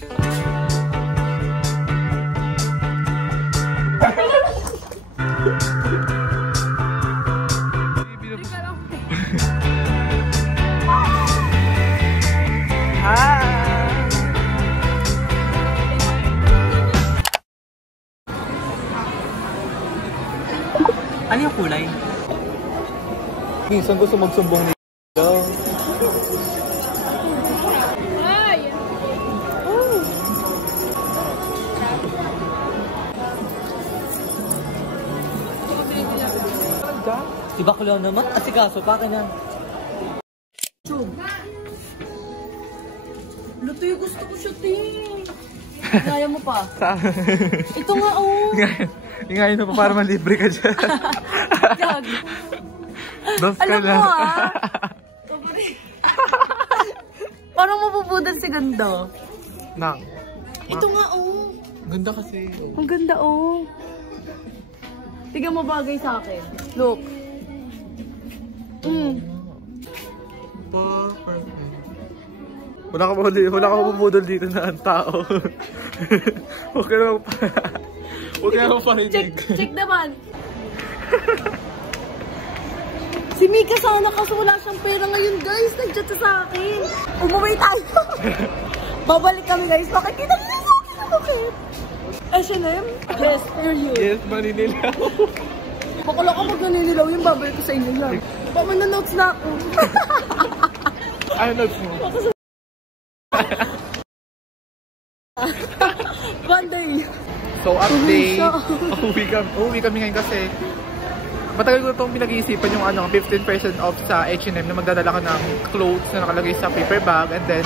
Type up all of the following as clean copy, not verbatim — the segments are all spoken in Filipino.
Ano yung kulay? Minsan gusto magsumbong nito. Ay! Diba ko lang naman? Asikaso pa ka na. Luto yung gusto ko siya, ting. Kaya mo pa? Saan? Ito nga, oh. Ngayon pa para malibre ka dyan. Gagi. Dos ka Alam na. mo, ha? Parang mapupudal si ganda. Nang. Ito nga, oh. Ganda kasi. Ang ganda, oh. Tignan mo bagay sa akin. Look. Perfect. Wala ka mapupudol dito na ang tao. Huwag ka naman pa. Huwag ka naman parinig. Check naman. Si Mika sana kaso wala siyang pera ngayon, guys. Nag-chat sa akin. Umuwi tayo. Babalik kami, guys. Bakit kita nila? Bakit? H&M? Yes, for you. Yes, maninilaw. Bakala ka pag naninilaw yung babalik ko sa inyo yan. Baka mananotes na ako. Ano notes mo? One day. So update, uwi kami ngayon kasi matagal ko itong pinag-iisipan yung 15% off sa H&M na magdadala ka ng clothes na nakalagay sa paper bag, and then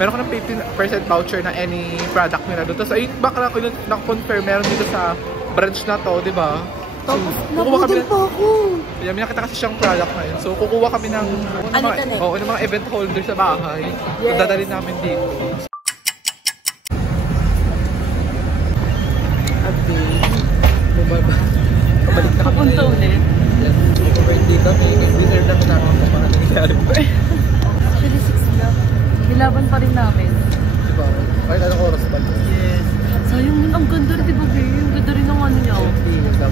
meron ka ng 15% voucher na any product nila doon. Tapos ayun, baka na-confirm meron dito sa branch na to, di ba? Tapos nabudol pa ako. Kaya may nakita kasi siyang product na yun. So kukuha kami ng mga event holder sa bahay. Yes. So dadalhin namin dito. Pabalik na kami. Papunta ulit. Yes. Birthday kami. Deserve namin namin kung mga nangyayari. Actually, 6 na. Nilaban pa rin namin. Diba? Kahit anong oras ba? Yes. Sayang yun. Ang ganda rin, diba, babe? Ang ganda rin ng ano niya.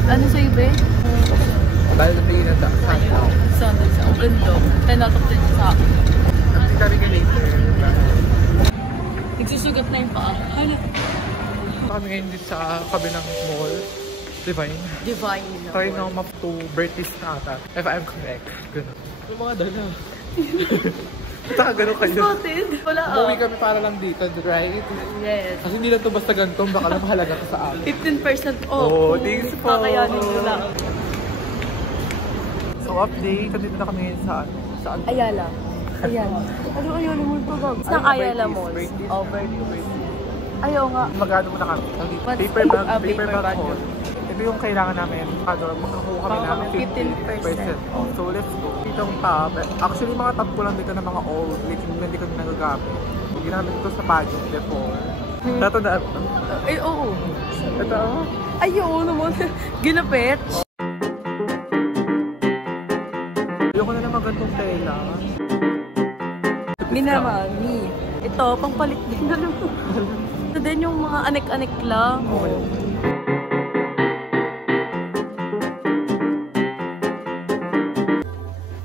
Ano sa'yo, babe? Dahil nabigyan na sa akin. Sandals. Ang ganda. 10 out of 10 sa akin. Ang kami ka later. Nagsusugat na yung paa. Hala. Kami ngayon dito sa kabilang mall. Divine. Divine. Try now map to Bertis na ata. If I'm correct. Ganun. Yung mga dala. Saka ganun kayo. Spotted? Wala. Umuwi kami para lang dito, right? Yes. Kasi hindi lang ito basta ganito. Baka lang mahalaga ka sa akin. 15% off. Oh, thanks po. Kakayanin ko lang. So update. Nandito na kami ngayon sa Ayala. Ayala. Ano Ayala Mall pa ba? Saan Ayala Mall? Oh, Bertis. Ayaw nga. Magano muna kami. Paper bag haul. Ito yung kailangan namin. Makakuha kami ng 15% off. So let's go. Itong tab. Actually, mga tab ko lang dito ng mga old. Which hindi ko nagagamit. Ginamit ko sa pageant before. Dato na. Ay, oo. Ito. Ay, oo naman. Ginapit. Ayoko na naman gantong tela. Minamami. Ito, pangpalit din na naman. Ito din yung mga anek-anek lang. Okay.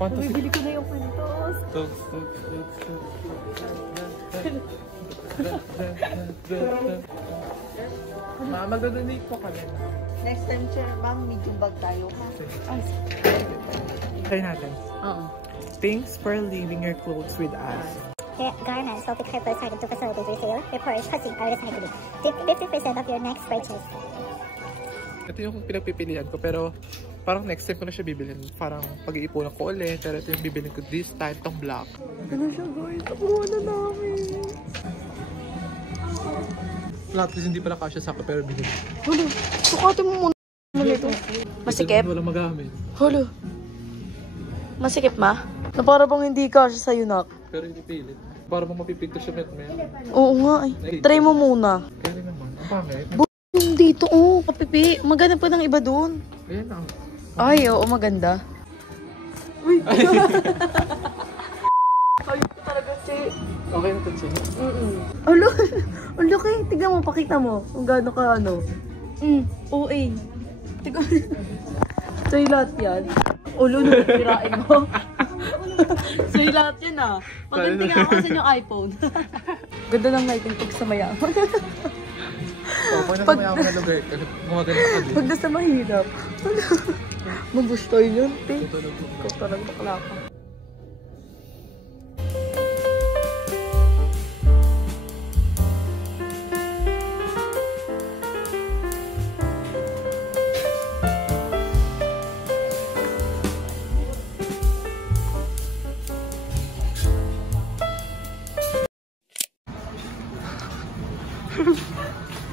Bibili ko na yung pintos. Magdadonate po kami. Next time, sir, bang medium bag tayo ha? Try natin. Oo. Thanks for leaving your clothes with us. Garments will be decided to facilitate resale, repairs, housing, or recycling. 50% of your next purchase. Ito yung pinagpipilian ko, pero parang next time ko na siya bibilin. Parang pag-iipunan ko ulit, pero ito yung bibilin ko this time, itong black. Ano siya, guys? Nakuha na namin. Flat kasi hindi pala kasya sa akin, pero bilhin. Hala, sukatin mo muna ito. Masikip? Wala magamit. Hala. Masikip ma? Na para bang hindi kasya sa'yo, nak? Pero hindi pilit. Para bang mapipinto siya, men. Oo nga eh. Try mo muna. Kaya naman. Ang pangit. Yung dito, oh. Kapipi, maganda pa ng iba doon. Ayan na. Ay, oo, maganda. Uy! Ay, talaga si... Okay na ito siya. Alo, ang laki tignan mo, pakita mo. Kung gaano ka ano. OA. Tignan mo. Sa'yo lahat yan. Ulo na, tirain mo. Sa'yo lahat yan ah. Pagkantingan ako sa yung iPhone. Ganda lang natin pag sa mayaman. Pag nasa mayaman na lugar, gumaganda ka din. Pag nasa mahirap. Magusto yun, te. Ikaw parang bakla ka.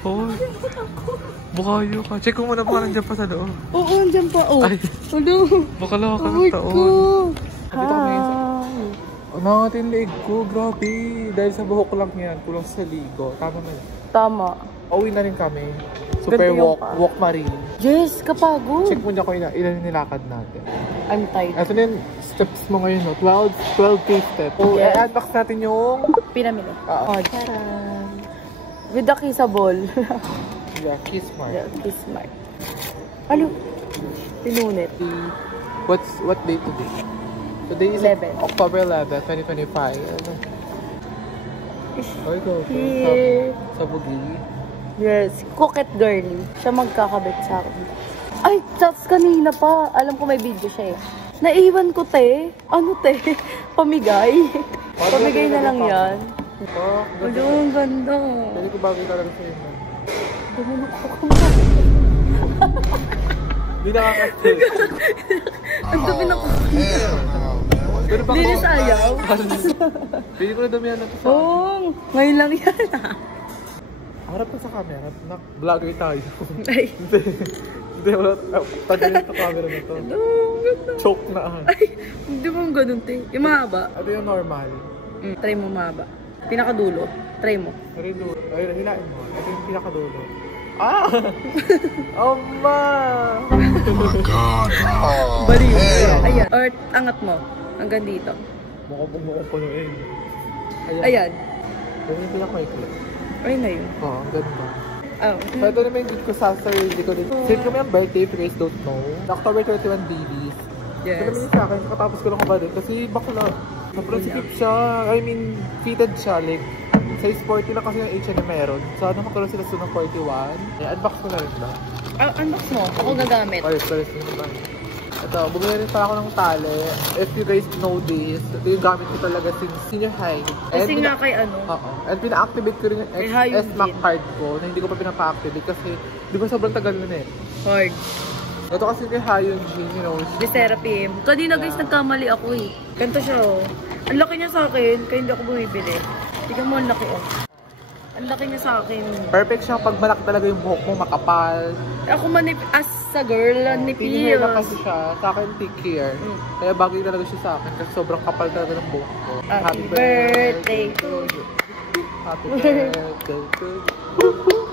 Oh, bukayo ka. Check ko muna baka nandiyan pa sa loob. Oo, andyan pa. Oh. Ay. Hello. Baka lang ka ng Oh taon. Dito kami sa... Mga tinlig ko, grabe. Dahil sa buhok lang yan, kulang sa ligo. Tama na yun. Tama. Uwi na rin kami. Super Ganti yung walk marine. Yes, kapagod. Check mo na ko ilan nilakad natin. I'm tired. Ito na yung steps mo ngayon, no? 12 steps. So, Yes. i-unbox natin yung... Pinamili. Oo. Oh, charan. With the kissable. Yeah, kiss mark. Yeah, kiss mark. Ano? Pinunit. What day today? Today is 11. October 11, 2025. Ano? Oy, go. Here. Sa bugi. Yes, coquette girly. Siya magkakabit sa akin. Ay, chats kanina pa. Alam ko may video siya eh. Naiwan ko, te. Ano, te? Pamigay. Pamigay na lang yan. Oh, Ano, ang ganda. Pwede ko bagay talaga sa'yo. Hindi nakakasya. Ang dami na ko. Pero baka... Linis ayaw. Pwede ko na damihan na ito sa... Oo, ngayon lang yan. Harap ka sa camera. Vlogger tayo. Ay, Hindi, wala. Tanggalin ito camera na ito. ang ganda. Choke na ah. Ay, hindi mo ganun, te. Yung mahaba. Ito yung normal. Try mo mahaba. Pinakadulo. Try mo. Ay, hilain mo. Ito yung pinakadulo. Ah! Oma! Baliw. Ayan. Or angat mo. Hanggang dito. Mukha ko na eh. Ayan. Ito yung pinaka-maikli. Ay na yun. Oo, ang ganda. Oh. So, ito naman yung gift ko sa sarili ko din. Save kami ang birthday, if you guys don't know. October 31 babies. Yes. Ito naman yung sa akin, katapos ko lang kabalin. Kasi bakla. Sobrang sikip siya. I mean, fitted siya. Like, size 40 lang kasi yung H&M meron. So, ano magkaroon sila sa 41. Unbox ko na rin ba? Unbox mo. Ako gagamit. Pares naman. Ito, bumili rin pala ako ng tali. If you guys know this, ito yung gamit ko talaga since senior high. Kasi nga kay ano. Oo. And pina-activate ko rin yung Kay Hayun S-Mac din. card ko na hindi ko pa pinapa-activate kasi di ba sobrang tagal na eh. Hard. Ito kasi ni Hayun Jin, you know. The Seraphim. Kanina guys, nagkamali ako eh. Ganito siya oh. Ang laki niya sa akin, kaya hindi ako bumibili. Tingnan mo, ang laki oh. Ang laki niya sa akin. Perfect siya pag malaki talaga yung buhok mo, makapal. Ako as a girl, nipis. Thin hair na kasi siya. Sa akin, thick hair. Kaya bagay talaga siya sa akin kasi sobrang kapal talaga ng buhok ko. Happy birthday to you. Happy birthday to you.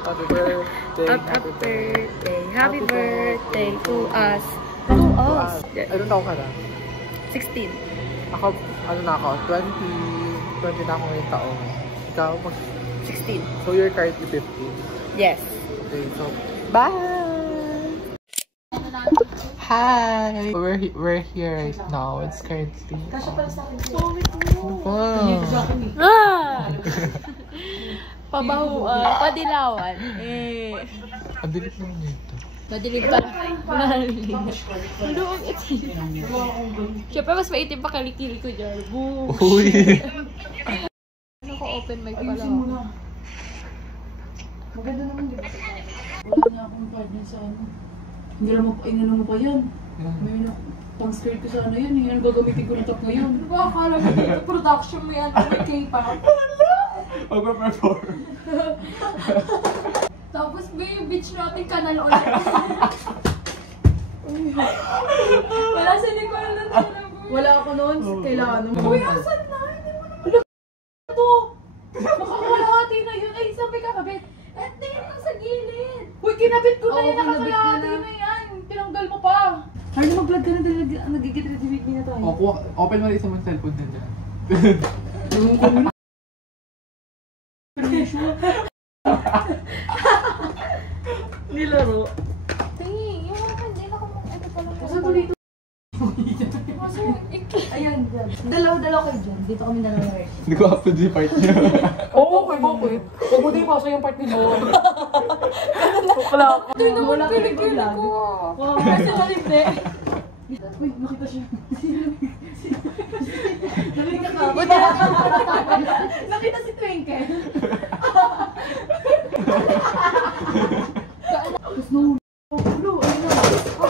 Happy birthday. Happy birthday. Happy birthday to us. To us. Ano na ako ka na? 16. Ako, ano na ako? 20 na ako ngayong taon. Ikaw, 16. so you're currently 15. Yes. Okay, so, bye! Hi! We're here right now. It's currently... Wow! Ah! Pabahuan. Padilawan. Eh. Ang bilis naman nito. Madilim pa lang. Ano ang itim? Siyempre, mas maitim pa kalikili ko dyan. Boom! Uy! Ano ko open mic pala ako. Maganda naman, di ba? Wala na akong partner sa ano. Hindi lang inano mo pa yan. May pang skirt ko sa ano yun. Yung gagamitin ko na top ngayon. Ano ba akala mo dito? Production mo yan. May K-pop. Magpa-perform. Tapos ba yung beach natin kanal ulit? Wala sa likod na talaga. Wala ako noon. Kailangan mo. Uy, asan na? Hindi mo naman ito. Makakalahati na yun. Ay, sabi kakabit. Eh, tingin lang sa gilid. Uy, kinabit ko na Oo, yun. kinabit ko Nakakalahati na. na yan. Tinanggal mo pa. Ay, mag-vlog ka na dahil nagigit-retivate na tayo. Open mo rin sa mga cellphone na dyan. Ewan ko na. Pero sure. nilaro. Tingi, yung mga hindi na kung ito pala. Saan to dito? Ayan, dyan. Dalaw-dalaw kayo dyan. Dito kami dalawa. Hindi ko up to G part niya. Oo, okay, bakit? Huwag mo din ipasa yung part ni John. Wala ka. Hindi naman piligil ko. Kasi malibde. Uy, nakita siya. Nakita si Twinkle. Tapos nahulog. Ulo, ayun na.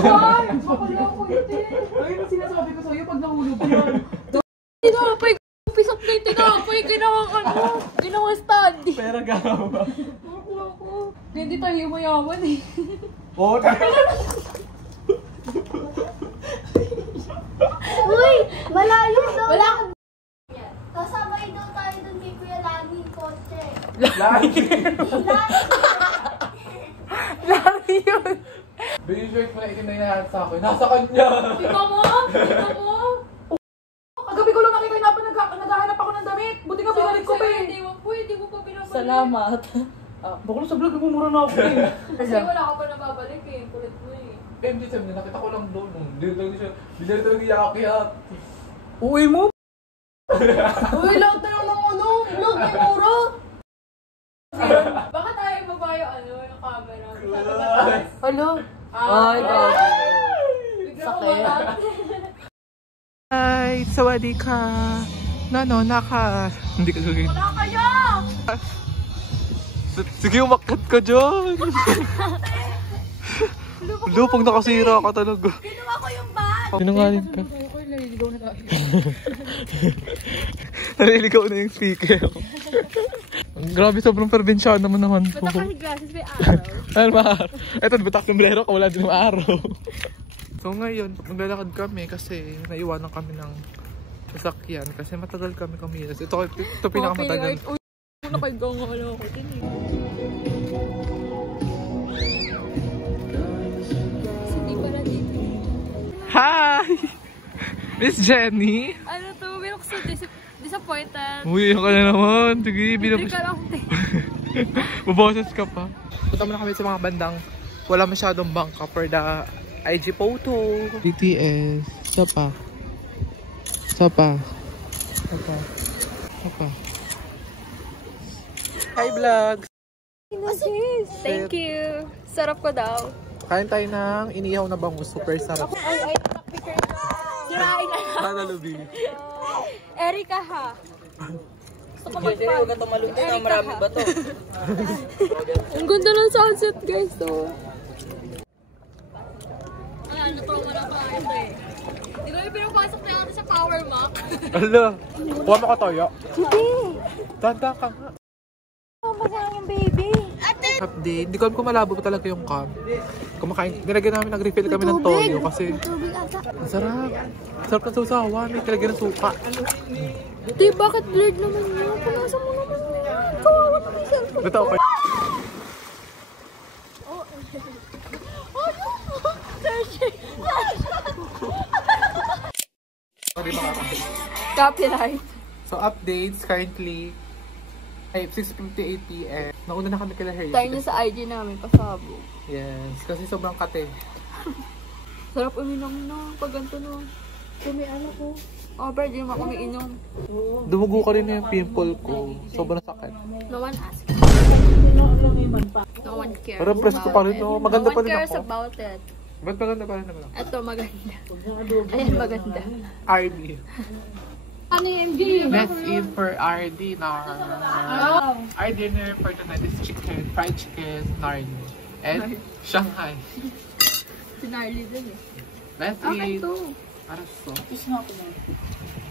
Ay! Bakala ko yun eh. Ayun ang sinasabi ko sa'yo pag nahulog yan. Tinapay ko. Pisok na yung tinapay. Ginawang study. Pera gawa. Hindi tayo mayaman eh. Oo. Uy! Malayo daw! Wala akong Kasabay daw tayo dun kay Kuya Lani yung kotse. lari yun. Binishort mo na ikinayahan sa akin. Nasa kanya! Ikaw mo? Kagabi ko lang nakita yung naghahanap ako ng damit. Buti nga binalik ko pa eh. Hindi mo pa pinabalik. Salamat. Baka sa vlog, mumura na ako eh. Kasi wala ka pa nababalik eh. Kulit mo eh. Hindi sabi niya, nakita ko lang doon. Hindi talaga iyak-iyak. Uwi mo? Uy, lahat na lang ng ano. Vlog ni Mura. Baka tayo baba yung yung camera. Hello? Ay, Sakit. Hi! Sawadee ka! Naka... Hindi ka gagawin. wala kayo! Sige, umakat ka dyan! Lo, pag nakasira ka talaga. Ginawa ko yung bag! Sinungaling ka. Okay, naliligaw na tayo. Naliligaw na yung speaker. Grabe, sobrang probinsyano naman po. Ba't kasi glasses may araw? Ano ba? Eto, butak sombrero ka, wala din ng araw. So ngayon, maglalakad kami kasi naiwanan kami ng sasakyan kasi matagal kami kumilos. Ito pinakamatagal. Uy, nakagangala ako din eh. Hindi pala dito. Hi! Miss Jenny! Ano to? Meron ko sa disappointed. Uy, ka na naman. Sige, Hindi ka lang. Baboses ka pa. Punta muna kami sa mga bandang wala masyadong bangka for the IG photo. BTS. Sapa. Hi vlogs! Thank you. Sarap ko daw. Kain tayo ng inihaw na bangus. Super sarap. Ay, picture na. Sirain na. Sana lubi. Erika ha. Gusto ko mag-pag. Huwag ka tumalunod na marami ba to? Ang ganda ng sunset guys. So. Ay, ano pa wala pa ito eh. Di ba yung pinapasok na natin sa Power Mac? Hala! Kuha mo ka toyo. Sige! Tanda ka nga. Masayang yung baby. Update. Hindi ko alam kung malabo pa talaga yung cam. Kumakain. Nilagyan namin, nag-refill kami ng toyo kasi Tubig ata. ang sarap. Sarap ng sausawan. May talaga ng suka. Di, bakit blurred naman yun? Punasa mo naman yun. Kawawa naman yung cellphone. Totoo ko. Copyright. So updates currently ay 6:58 PM. Nauna na kami kila Harry. Tayo niya sa IG namin, pasabo. Yes, kasi sobrang kate. Sarap uminom no, pag ganito no. Kumi ano ko. Oh, pero di naman kami inom. Dumugo ka rin na yung pimple ko. Sobrang sakit. No one asked. No one cares. Pero presko pa rin, no? Maganda no pa one rin cares ako. about it. Ba't maganda pa rin naman ako? Ito maganda. Ayan maganda. RD. Ano yung MG? Let's eat for our dinner. Our dinner for tonight is chicken, fried chicken, narni, and Shanghai. Sinarly din eh. Let's Okay eat. to. Aras ko.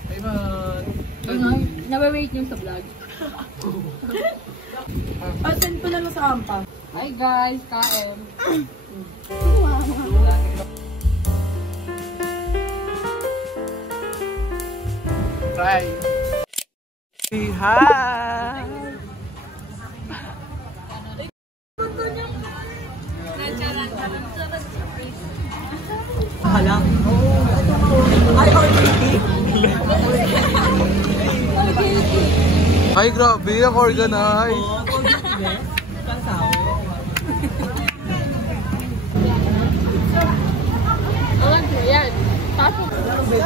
Ay man. Nawe-wait niyo sa vlog. Send ko na lang sa ampa. Hi guys, KM. Try. Hi! Halang. Ay, already. Ay, grabe. Ang organized. Oo, pag-ibig. Pansaw. Oh!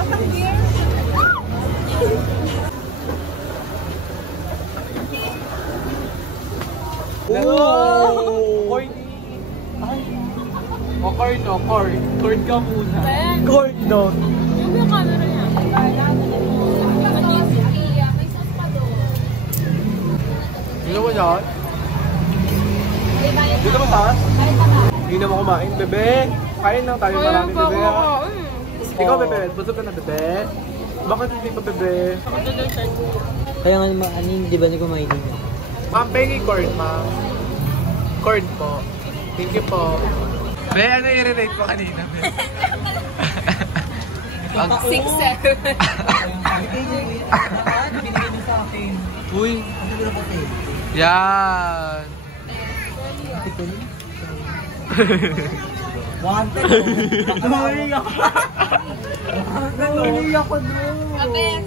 Corny! O, corn no, corn. Corn ka muna. Corn no. Yung camera niya. Ano mo yan? Dito ba taas? Hindi na mo kumain, bebe. Kain lang tayo marami, bebe. Ikaw, bebe. Busog ka na, bebe. Bakit hindi pa, bebe? Kaya nga di ba ni kumain din? Ma'am, pengi corn, ma'am. Corn po. Thank you po. Be, ano i-relate mo kanina, be? 6-7. Binigay mo sa akin. Uy. Yan. Wanted. Nakuling ako. Nakuling ako doon. Abes.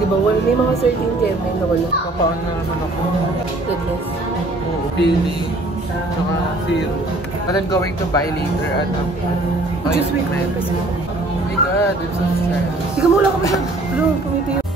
Diba, wala may mga certain keme na wala. Papaano na naman ako? Goodness. Feeling. Saka zero. But I'm going to buy later at Just wait. Oh my God, I'm so stressed. Ikaw mo wala ka masyad. Hello, pumiti yun.